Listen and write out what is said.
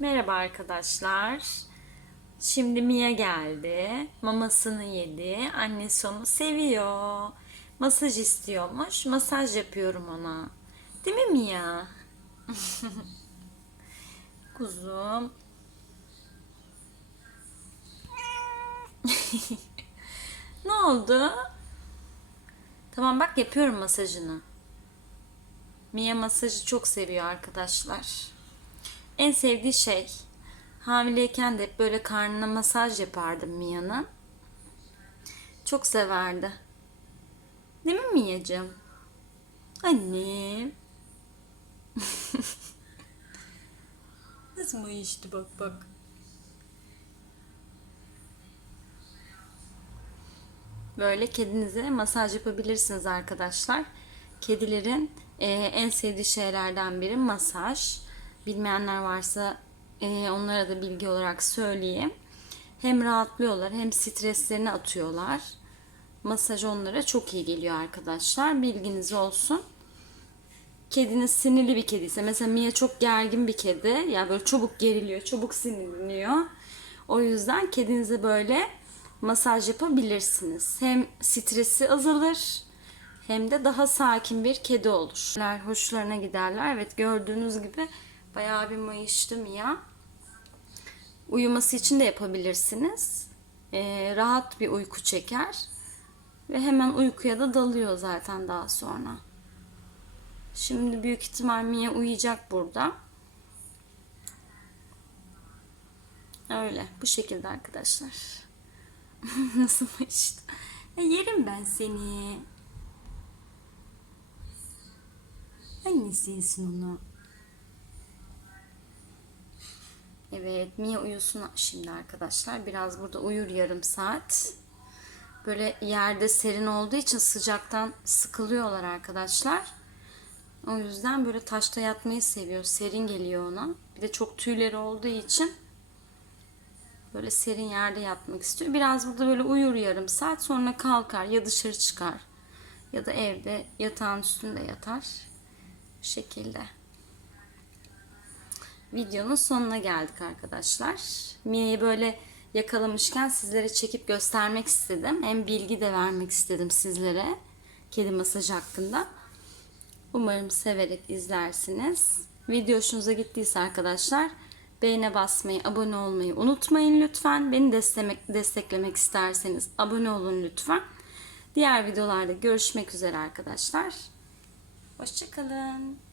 Merhaba arkadaşlar. Şimdi Mia geldi. Mamasını yedi. Annesi onu seviyor. Masaj istiyormuş. Masaj yapıyorum ona. Değil mi Mia? Kuzum. ne oldu? Tamam bak yapıyorum masajını. Mia masajı çok seviyor arkadaşlar. En sevdiği şey hamileyken de hep böyle karnına masaj yapardım Mia'nın. Çok severdi. Değil mi Mia'cığım? Annem. Nasıl işte bak bak. Böyle kedinize masaj yapabilirsiniz arkadaşlar. Kedilerin en sevdiği şeylerden biri masaj. Bilmeyenler varsa e, onlara da bilgi olarak söyleyeyim. Hem rahatlıyorlar hem streslerini atıyorlar. Masaj onlara çok iyi geliyor arkadaşlar. Bilginiz olsun. Kediniz sinirli bir kediyse mesela Mia çok gergin bir kedi. Ya yani böyle çabuk geriliyor, çabuk sinirleniyor. O yüzden kedinize böyle masaj yapabilirsiniz. Hem stresi azalır hem de daha sakin bir kedi olur. Hoşlarına giderler. Evet gördüğünüz gibi bayağı bir mayıştı Mia. Uyuması için de yapabilirsiniz. Ee, rahat bir uyku çeker. Ve hemen uykuya da dalıyor zaten daha sonra. Şimdi büyük ihtimal Mia uyuyacak burada. Öyle. Bu şekilde arkadaşlar. Nasıl işte? Ya yerim ben seni. Annesisin onu. Evet Mia uyusun şimdi arkadaşlar. Biraz burada uyur yarım saat. Böyle yerde serin olduğu için sıcaktan sıkılıyorlar arkadaşlar. O yüzden böyle taşta yatmayı seviyor. Serin geliyor ona. Bir de çok tüyleri olduğu için böyle serin yerde yatmak istiyor. Biraz burada böyle uyur yarım saat sonra kalkar ya dışarı çıkar ya da evde yatağın üstünde yatar. Bu şekilde. Videonun sonuna geldik arkadaşlar. Mia'yı böyle yakalamışken sizlere çekip göstermek istedim. Hem bilgi de vermek istedim sizlere. Kedi masaj hakkında. Umarım severek izlersiniz. Video hoşunuza gittiyse arkadaşlar beğene basmayı, abone olmayı unutmayın lütfen. Beni desteklemek, desteklemek isterseniz abone olun lütfen. Diğer videolarda görüşmek üzere arkadaşlar. Hoşçakalın.